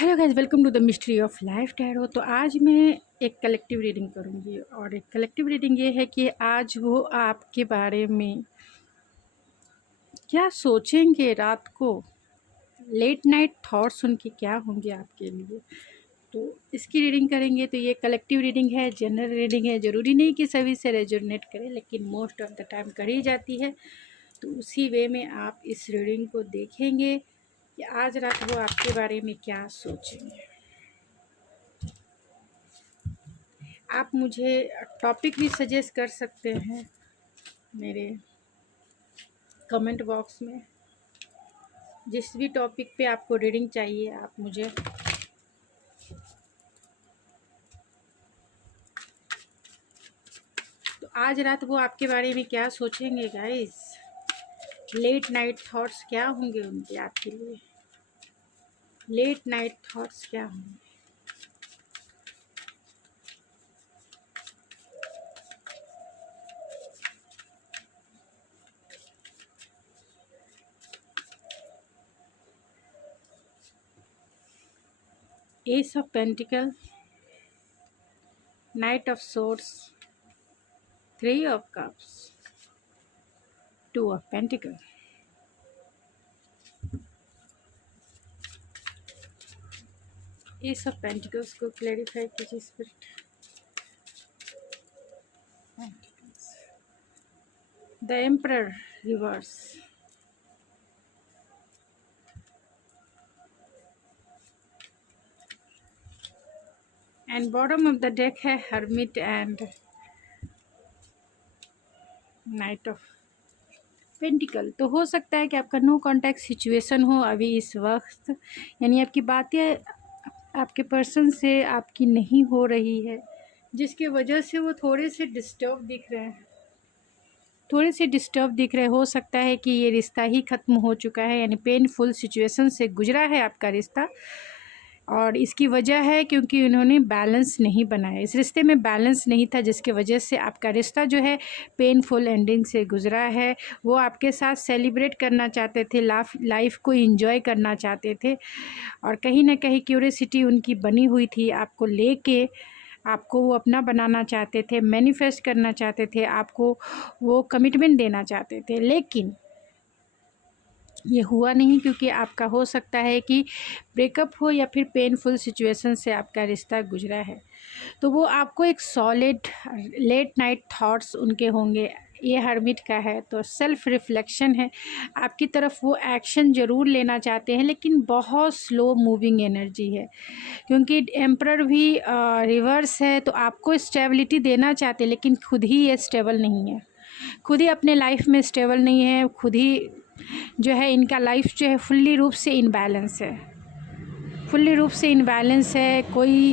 Hello guys, welcome to the mystery of life tarot. तो आज मैं एक कलेक्टिव रीडिंग करूंगी और एक कलेक्टिव रीडिंग ये है कि आज वो आपके बारे में क्या सोचेंगे रात को। लेट नाइट थॉट्स उनके क्या होंगे आपके लिए, तो इसकी रीडिंग करेंगे। तो ये कलेक्टिव रीडिंग है, जनरल रीडिंग है। ज़रूरी नहीं कि सभी से रेजोनेट करे, लेकिन मोस्ट ऑफ द टाइम करी जाती है। तो उसी वे में आप इस रीडिंग को देखेंगे कि आज रात वो आपके बारे में क्या सोचेंगे। आप मुझे टॉपिक भी सजेस्ट कर सकते हैं मेरे कमेंट बॉक्स में। जिस भी टॉपिक पे आपको रीडिंग चाहिए आप मुझे तो आज रात वो आपके बारे में क्या सोचेंगे गाइस। लेट नाइट थॉट्स क्या होंगे उनके आपके लिए। लेट नाइट थॉट्स क्या होंगे। Ace of pentacle, knight of swords, three of cups, two of pentacle. Ace of pentacles को क्लैरिफाई कीजिए spirit. The emperor reverse, and bottom of the deck है hermit and knight of pentacle. तो हो सकता है कि आपका नो कांटेक्ट सिचुएशन हो अभी इस वक्त, यानी आपकी बातें आपके पर्सन से आपकी नहीं हो रही है, जिसकी वजह से वो थोड़े से डिस्टर्ब दिख रहे हैं। हो सकता है कि ये रिश्ता ही ख़त्म हो चुका है, यानी पेनफुल सिचुएशन से गुजरा है आपका रिश्ता। और इसकी वजह है क्योंकि उन्होंने बैलेंस नहीं बनाया, इस रिश्ते में बैलेंस नहीं था, जिसकी वजह से आपका रिश्ता जो है पेनफुल एंडिंग से गुजरा है। वो आपके साथ सेलिब्रेट करना चाहते थे, लाइफ को एंजॉय करना चाहते थे, और कहीं ना कहीं क्यूरियोसिटी उनकी बनी हुई थी आपको लेके। आपको वो अपना बनाना चाहते थे, मैनिफेस्ट करना चाहते थे, आपको वो कमिटमेंट देना चाहते थे, लेकिन ये हुआ नहीं क्योंकि आपका हो सकता है कि ब्रेकअप हो या फिर पेनफुल सिचुएशन से आपका रिश्ता गुजरा है। तो वो आपको एक सॉलिड लेट नाइट थॉट्स उनके होंगे। ये हर्मिट का है तो सेल्फ रिफ्लेक्शन है, आपकी तरफ वो एक्शन ज़रूर लेना चाहते हैं, लेकिन बहुत स्लो मूविंग एनर्जी है, क्योंकि एम्परर भी रिवर्स है। तो आपको स्टेबिलिटी देना चाहते हैं, लेकिन खुद ही ये स्टेबल नहीं है, खुद ही अपने लाइफ में स्टेबल नहीं है, खुद ही जो है इनका लाइफ जो है फुल्ली रूप से इनबैलेंस है, कोई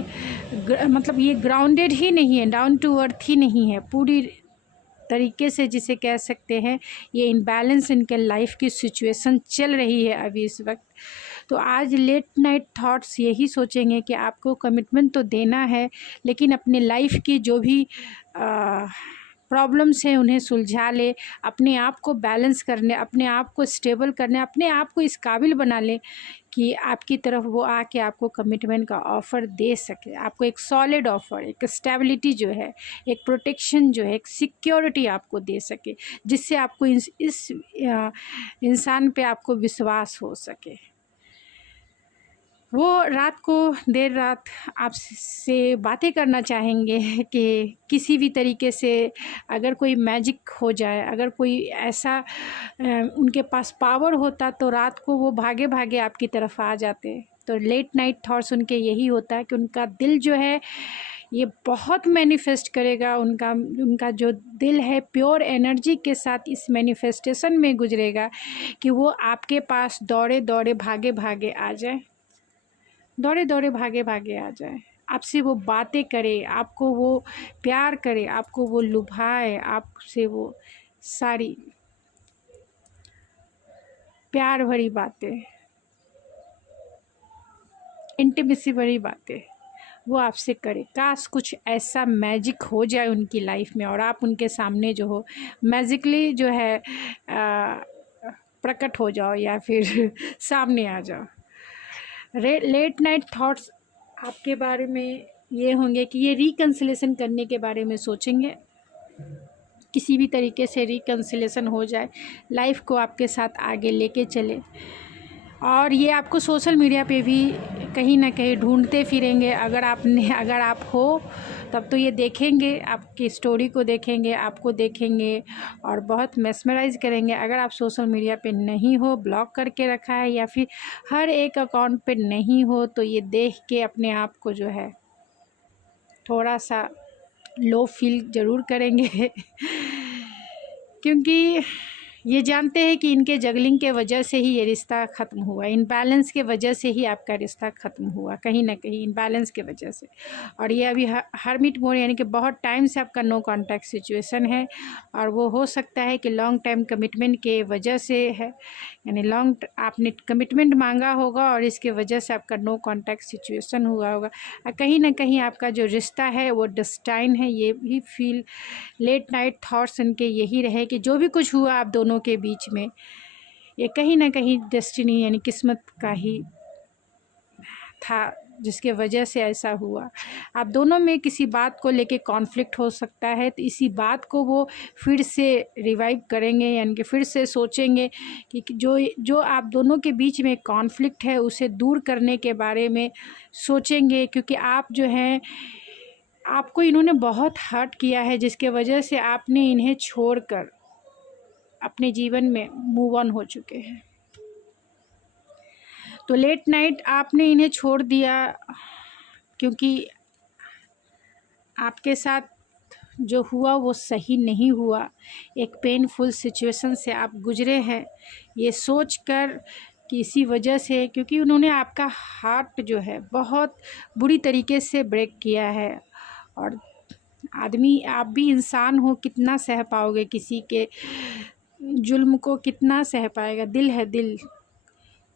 मतलब ये ग्राउंडेड ही नहीं है, डाउन टू अर्थ ही नहीं है पूरी तरीके से, जिसे कह सकते हैं ये इनबैलेंस इनके लाइफ की सिचुएशन चल रही है अभी इस वक्त। तो आज लेट नाइट थॉट्स यही सोचेंगे कि आपको कमिटमेंट तो देना है, लेकिन अपने लाइफ की जो भी प्रॉब्लम्स हैं उन्हें सुलझा ले, अपने आप को बैलेंस करने, अपने आप को स्टेबल करने, अपने आप को इस काबिल बना ले कि आपकी तरफ वो आके आपको कमिटमेंट का ऑफ़र दे सके, आपको एक सॉलिड ऑफ़र, एक स्टेबिलिटी जो है, एक प्रोटेक्शन जो है, एक सिक्योरिटी आपको दे सके, जिससे आपको इस इंसान पे आपको विश्वास हो सके। वो रात को देर रात आपसे बातें करना चाहेंगे कि किसी भी तरीके से अगर कोई मैजिक हो जाए, अगर कोई ऐसा उनके पास पावर होता तो रात को वो भागे भागे आपकी तरफ आ जाते। तो लेट नाइट थॉट्स उनके यही होता है कि उनका दिल जो है ये बहुत मैनिफेस्ट करेगा, उनका जो दिल है प्योर एनर्जी के साथ इस मैनिफेस्टेशन में गुजरेगा कि वो आपके पास दौड़े दौड़े भागे भागे आ जाए, आ जाए, आपसे वो बातें करे, आपको वो प्यार करे, आपको वो लुभाए, आपसे वो सारी प्यार भरी बातें, इंटीमेसी भरी बातें वो आपसे करे। काश कुछ ऐसा मैजिक हो जाए उनकी लाइफ में और आप उनके सामने जो हो मैजिकली जो है प्रकट हो जाओ या फिर सामने आ जाओ। लेट नाइट थॉट्स आपके बारे में ये होंगे कि ये रिकन्सिलेशन करने के बारे में सोचेंगे, किसी भी तरीके से रिकन्सिलेशन हो जाए, लाइफ को आपके साथ आगे लेके चले। और ये आपको सोशल मीडिया पे भी कहीं ना कहीं ढूंढते फिरेंगे। अगर आप हो तब तो ये देखेंगे, आपकी स्टोरी को देखेंगे, आपको देखेंगे और बहुत मेस्मराइज़ करेंगे। अगर आप सोशल मीडिया पे नहीं हो, ब्लॉक करके रखा है या फिर हर एक अकाउंट पे नहीं हो, तो ये देख के अपने आप को जो है थोड़ा सा लो फील ज़रूर करेंगे क्योंकि ये जानते हैं कि इनके जगलिंग के वजह से ही ये रिश्ता ख़त्म हुआ, इनबैलेंस के वजह से ही आपका रिश्ता ख़त्म हुआ, कहीं ना कहीं इनबैलेंस के वजह से। और ये अभी हर्मिट मोड यानी कि बहुत टाइम से आपका नो कांटेक्ट सिचुएशन है, और वो हो सकता है कि लॉन्ग टाइम कमिटमेंट के वजह से है, यानी आपने कमिटमेंट मांगा होगा और इसके वजह से आपका नो कांटेक्ट सिचुएशन हुआ होगा। कहीं ना कहीं आपका जो रिश्ता है वो डेस्टाइन है, ये भी फील लेट नाइट थॉट्स इनके यही रहे कि जो भी कुछ हुआ आप दोनों के बीच में, ये कहीं ना कहीं डेस्टिनी यानी किस्मत का ही था, जिसके वजह से ऐसा हुआ। आप दोनों में किसी बात को लेके कॉन्फ्लिक्ट हो सकता है, तो इसी बात को वो फिर से रिवाइव करेंगे, यानी कि फिर से सोचेंगे कि जो आप दोनों के बीच में कॉन्फ्लिक्ट है उसे दूर करने के बारे में सोचेंगे। क्योंकि आप जो हैं, आपको इन्होंने बहुत हर्ट किया है, जिसके वजह से आपने इन्हें छोड़कर अपने जीवन में मूव ऑन हो चुके हैं। तो लेट नाइट आपने इन्हें छोड़ दिया क्योंकि आपके साथ जो हुआ वो सही नहीं हुआ, एक पेनफुल सिचुएशन से आप गुजरे हैं, ये सोचकर कि इसी वजह से, क्योंकि उन्होंने आपका हार्ट जो है बहुत बुरी तरीके से ब्रेक किया है। और आदमी, आप भी इंसान हो, कितना सह पाओगे किसी के जुल्म को, कितना सह पाएगा। दिल है,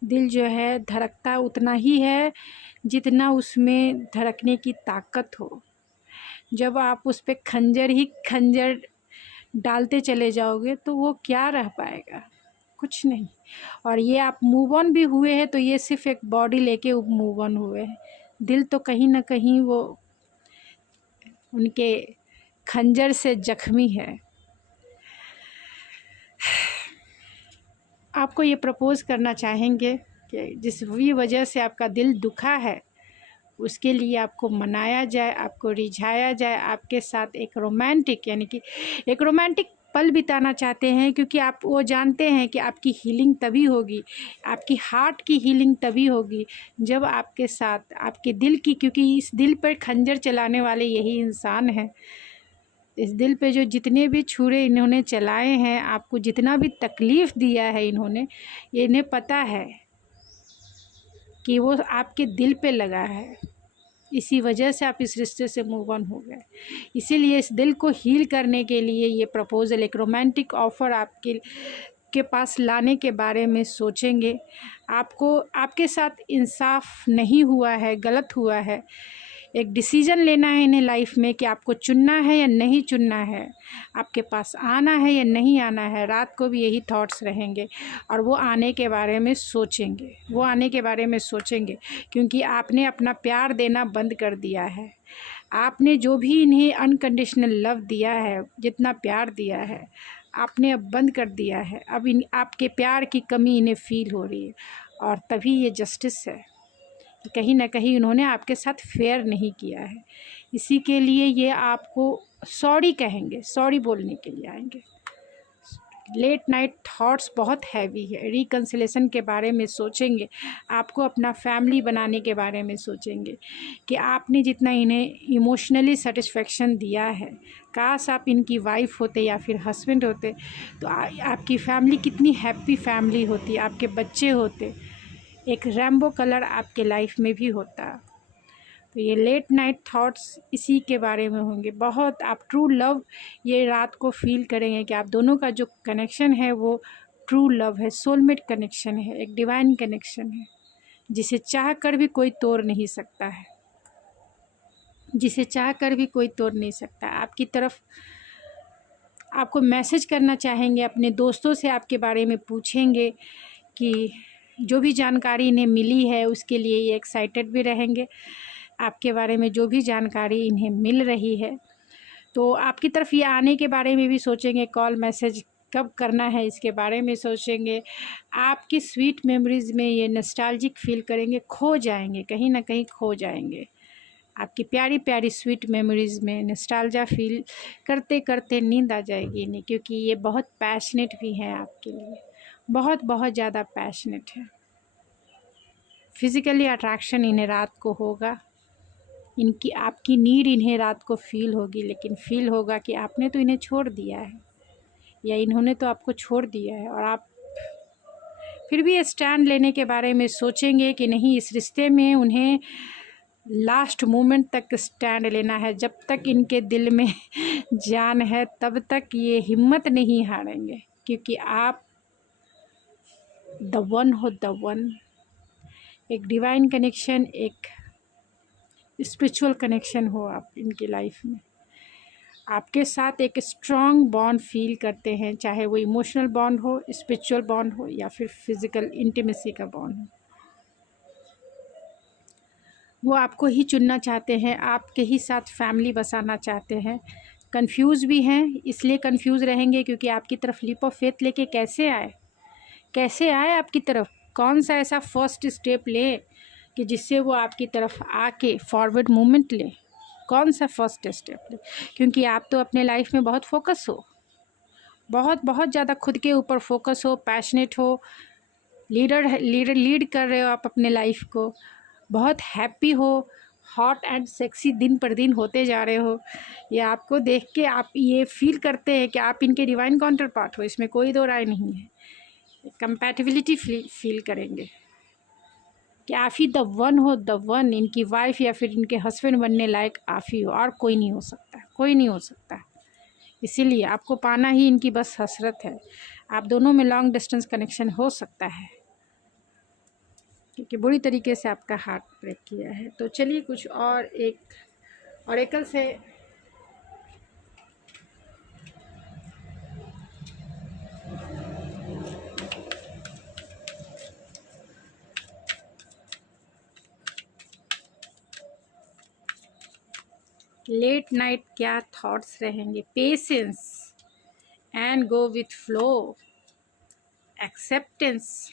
दिल जो है धड़कता उतना ही है जितना उसमें धड़कने की ताकत हो। जब आप उस पर खंजर डालते चले जाओगे तो वो क्या रह पाएगा, कुछ नहीं। और ये आप मूव ऑन भी हुए हैं तो ये सिर्फ एक बॉडी लेके मूव ऑन हुए हैं, दिल तो कहीं ना कहीं वो उनके खंजर से जख्मी है। आपको ये प्रपोज़ करना चाहेंगे कि जिस भी वजह से आपका दिल दुखा है उसके लिए आपको मनाया जाए, आपको रिझाया जाए, आपके साथ एक रोमांटिक यानी कि एक रोमांटिक पल बिताना चाहते हैं। क्योंकि आप वो जानते हैं कि आपकी हीलिंग तभी होगी, आपकी हार्ट की हीलिंग तभी होगी जब आपके साथ आपके दिल की, क्योंकि इस दिल पर खंजर चलाने वाले यही इंसान हैं। इस दिल पे जो जितने भी छुरे इन्होंने चलाए हैं, आपको जितना भी तकलीफ़ दिया है इन्होंने, ये इन्हें पता है कि वो आपके दिल पे लगा है। इसी वजह से आप इस रिश्ते से मूव ऑन हो गए। इसीलिए इस दिल को हील करने के लिए ये प्रपोज़ल, एक रोमांटिक ऑफ़र आपके पास लाने के बारे में सोचेंगे। आपको आपके साथ इंसाफ नहीं हुआ है, गलत हुआ है। एक डिसीज़न लेना है इन्हें लाइफ में कि आपको चुनना है या नहीं चुनना है, आपके पास आना है या नहीं आना है। रात को भी यही थॉट्स रहेंगे और वो आने के बारे में सोचेंगे, क्योंकि आपने अपना प्यार देना बंद कर दिया है। आपने जो भी इन्हें अनकंडीशनल लव दिया है, जितना प्यार दिया है, आपने अब बंद कर दिया है। अब आपके प्यार की कमी इन्हें फ़ील हो रही है, और तभी ये जस्टिस है। कहीं ना कहीं उन्होंने आपके साथ फेयर नहीं किया है, इसी के लिए ये आपको सॉरी कहेंगे, सॉरी बोलने के लिए आएंगे। लेट नाइट थॉट्स बहुत हैवी है, रिकन्सिलेशन के बारे में सोचेंगे, आपको अपना फैमिली बनाने के बारे में सोचेंगे कि आपने जितना इन्हें इमोशनली सेटिस्फेक्शन दिया है, काश आप इनकी वाइफ होते या फिर हस्बैंड होते तो आपकी फैमिली कितनी हैप्पी फैमिली होती, आपके बच्चे होते, एक रेनबो कलर आपके लाइफ में भी होता। तो ये लेट नाइट थॉट्स इसी के बारे में होंगे। बहुत आप ट्रू लव ये रात को फील करेंगे कि आप दोनों का जो कनेक्शन है वो ट्रू लव है, सोलमेट कनेक्शन है, एक डिवाइन कनेक्शन है, जिसे चाह कर भी कोई तोड़ नहीं सकता है, आपकी तरफ आपको मैसेज करना चाहेंगे, अपने दोस्तों से आपके बारे में पूछेंगे कि जो भी जानकारी इन्हें मिली है उसके लिए ये एक्साइटेड भी रहेंगे। आपके बारे में जो भी जानकारी इन्हें मिल रही है तो आपकी तरफ ये आने के बारे में भी सोचेंगे, कॉल मैसेज कब करना है इसके बारे में सोचेंगे। आपकी स्वीट मेमोरीज़ में ये नॉस्टैल्जिक फील करेंगे, खो जाएंगे, कहीं ना कहीं खो जाएंगे। आपकी प्यारी प्यारी स्वीट मेमोरीज़ में नॉस्टैल्जिया फील करते करते नींद आ जाएगी इन्हें, क्योंकि ये बहुत पैशनेट भी हैं आपके लिए, बहुत बहुत ज़्यादा पैशनेट है। फिज़िकली अट्रैक्शन इन्हें रात को होगा, इनकी आपकी नीड इन्हें रात को फील होगी, लेकिन फील होगा कि आपने तो इन्हें छोड़ दिया है या इन्होंने तो आपको छोड़ दिया है, और आप फिर भी स्टैंड लेने के बारे में सोचेंगे कि नहीं, इस रिश्ते में उन्हें लास्ट मोमेंट तक स्टैंड लेना है। जब तक इनके दिल में जान है तब तक ये हिम्मत नहीं हारेंगे, क्योंकि आप द वन हो, द वन। एक डिवाइन कनेक्शन, एक स्पिरिचुअल कनेक्शन हो आप इनकी लाइफ में। आपके साथ एक स्ट्रॉन्ग बॉन्ड फील करते हैं, चाहे वो इमोशनल बॉन्ड हो, स्पिरिचुअल बॉन्ड हो, या फिर फिज़िकल इंटीमेसी का बॉन्ड हो। वो आपको ही चुनना चाहते हैं, आपके ही साथ फैमिली बसाना चाहते हैं। कंफ्यूज भी हैं, इसलिए कंफ्यूज रहेंगे क्योंकि आपकी तरफ लीप ऑफ फेथ लेके कैसे आए आपकी तरफ। कौन सा ऐसा फर्स्ट स्टेप ले कि जिससे वो आपकी तरफ आके फॉरवर्ड मूवमेंट ले। कौन सा फर्स्ट स्टेप ले, क्योंकि आप तो अपने लाइफ में बहुत फोकस हो, बहुत बहुत ज़्यादा खुद के ऊपर फोकस हो, पैशनेट हो, लीड कर रहे हो आप अपने लाइफ को, बहुत हैप्पी हो, हॉट एंड सेक्सी दिन पर दिन होते जा रहे हो। ये आपको देख के आप ये फील करते हैं कि आप इनके डिवाइन काउंटर पार्ट हो, इसमें कोई दो राय नहीं है। कंपैटिबिलिटी फील करेंगे कि आप ही द वन हो, द वन। इनकी वाइफ या फिर इनके हस्बैंड बनने लायक आप ही हो, और कोई नहीं हो सकता, कोई नहीं हो सकता। इसीलिए आपको पाना ही इनकी बस हसरत है। आप दोनों में लॉन्ग डिस्टेंस कनेक्शन हो सकता है, क्योंकि बुरी तरीके से आपका हार्ट ब्रेक किया है। तो चलिए कुछ और एक ऑरेकल से लेट नाइट क्या थॉट्स रहेंगे। Patience and go with flow, acceptance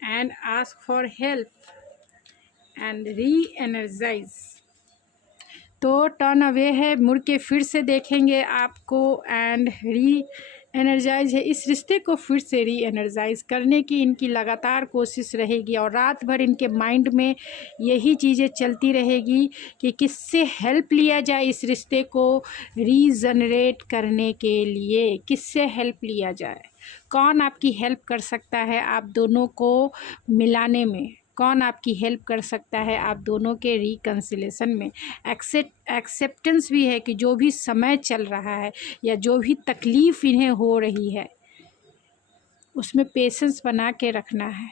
and ask for help and re energise. तो टर्न अवे है, मुड़ के फिर से देखेंगे आपको, एंड री एनर्जाइज है। इस रिश्ते को फिर से री एनर्जाइज करने की इनकी लगातार कोशिश रहेगी, और रात भर इनके माइंड में यही चीज़ें चलती रहेगी कि किससे हेल्प लिया जाए इस रिश्ते को रीजनरेट करने के लिए, किससे हेल्प लिया जाए, कौन आपकी हेल्प कर सकता है आप दोनों को मिलाने में, कौन आपकी हेल्प कर सकता है आप दोनों के रिकन्सिलेशन में। एक्सेप्टेंस भी है कि जो भी समय चल रहा है या जो भी तकलीफ़ इन्हें हो रही है उसमें पेशेंस बना के रखना है,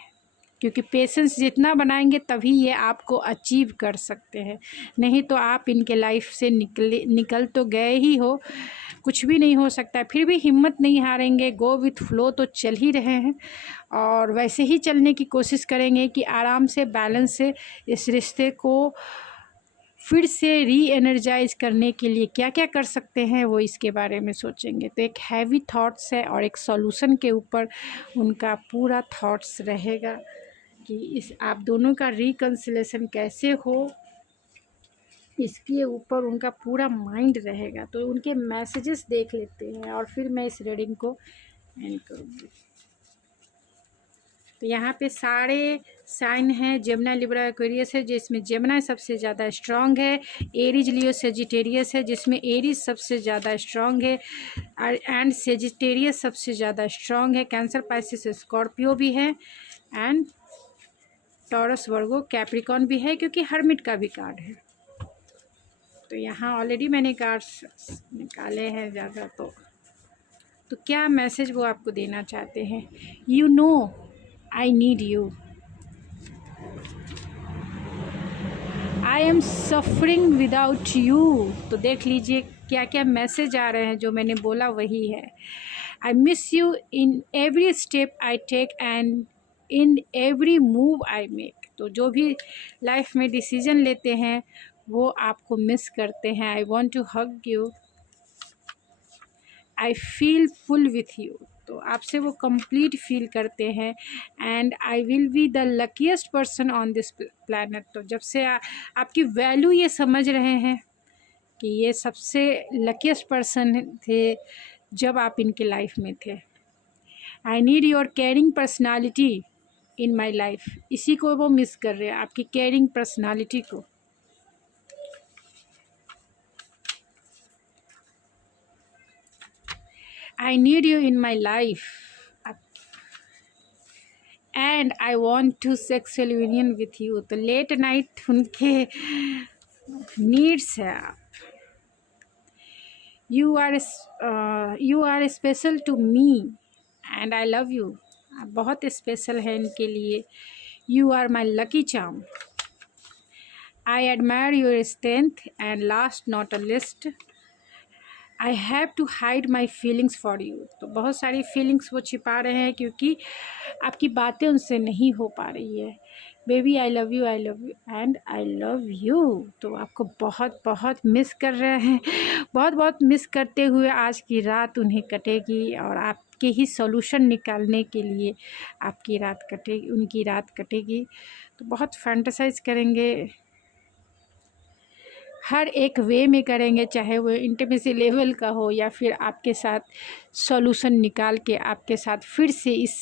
क्योंकि पेशेंस जितना बनाएंगे तभी ये आपको अचीव कर सकते हैं। नहीं तो आप इनके लाइफ से निकल तो गए ही हो, कुछ भी नहीं हो सकता है। फिर भी हिम्मत नहीं हारेंगे, गो विथ फ्लो तो चल ही रहे हैं, और वैसे ही चलने की कोशिश करेंगे कि आराम से, बैलेंस से इस रिश्ते को फिर से री एनर्जाइज करने के लिए क्या क्या कर सकते हैं वो इसके बारे में सोचेंगे। तो एक हैवी थॉट्स है और एक सॉल्यूशन के ऊपर उनका पूरा थॉट्स रहेगा कि इस आप दोनों का रिकन्सिलेशन कैसे हो, इसके ऊपर उनका पूरा माइंड रहेगा। तो उनके मैसेजेस देख लेते हैं और फिर मैं इस रीडिंग को एंड करूँगी। तो यहाँ पे सारे साइन हैं, जेमिनी, लिब्रा, एक्वेरियस है जिसमें जेमिनी सबसे ज़्यादा स्ट्रांग है, एरीज, लियो, सेजिटेरियस है जिसमें एरीज सबसे ज़्यादा स्ट्रांग है, एंड सेजिटेरियस सबसे ज़्यादा स्ट्रांग है, कैंसर, पाइसिस, स्कॉर्पियो भी है, एंड टॉरस, वर्गो, कैप्रिकॉन भी है, क्योंकि हर्मिट का भी कार्ड है। तो यहाँ ऑलरेडी मैंने कार्ड्स निकाले हैं ज़्यादा। तो क्या मैसेज वो आपको देना चाहते हैं। You know I need you, I am suffering without you. तो देख लीजिए क्या क्या मैसेज आ रहे हैं, जो मैंने बोला वही है। I miss you in every step I take and in every move I make. तो जो भी लाइफ में डिसीजन लेते हैं वो आपको मिस करते हैं. I want to hug you. I feel full with you. तो आपसे वो कंप्लीट फील करते हैं. And I will be the luckiest person on this planet. तो जब से आपकी वैल्यू ये समझ रहे हैं कि ये सबसे लकीस्ट पर्सन थे जब आप इनके लाइफ में थे. I need your caring personality in my life. इसी को वो मिस कर रहे हैं, आपकी केयरिंग पर्सनालिटी को. I need you in my life and I want to sexual union with you. तो लेट नाइट उनके नीड्स है. आप you are special to me and I love you. आप बहुत स्पेशल है इनके लिए. You are my lucky charm. I admire your strength and last not a least I have to hide my feelings for you. तो बहुत सारी feelings वो छिपा रहे हैं क्योंकि आपकी बातें उनसे नहीं हो पा रही है. Baby I love you and I love you. तो आपको बहुत बहुत मिस कर रहे हैं. बहुत बहुत मिस करते हुए आज की रात उन्हें कटेगी और आपके ही सॉल्यूशन निकालने के लिए आपकी रात कटेगी, उनकी रात कटेगी. तो बहुत फैंटेसाइज करेंगे, हर एक वे में करेंगे, चाहे वो इंटीमेसी लेवल का हो या फिर आपके साथ सॉल्यूशन निकाल के आपके साथ फिर से इस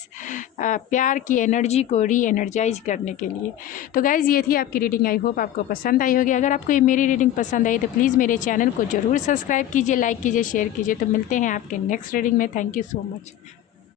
प्यार की एनर्जी को री एनर्जाइज करने के लिए. तो गाइज़ ये थी आपकी रीडिंग. आई होप आपको पसंद आई होगी. अगर आपको ये मेरी रीडिंग पसंद आई तो प्लीज़ मेरे चैनल को ज़रूर सब्सक्राइब कीजिए, लाइक कीजिए, शेयर कीजिए. तो मिलते हैं आपके नेक्स्ट रीडिंग में. Thank you so much.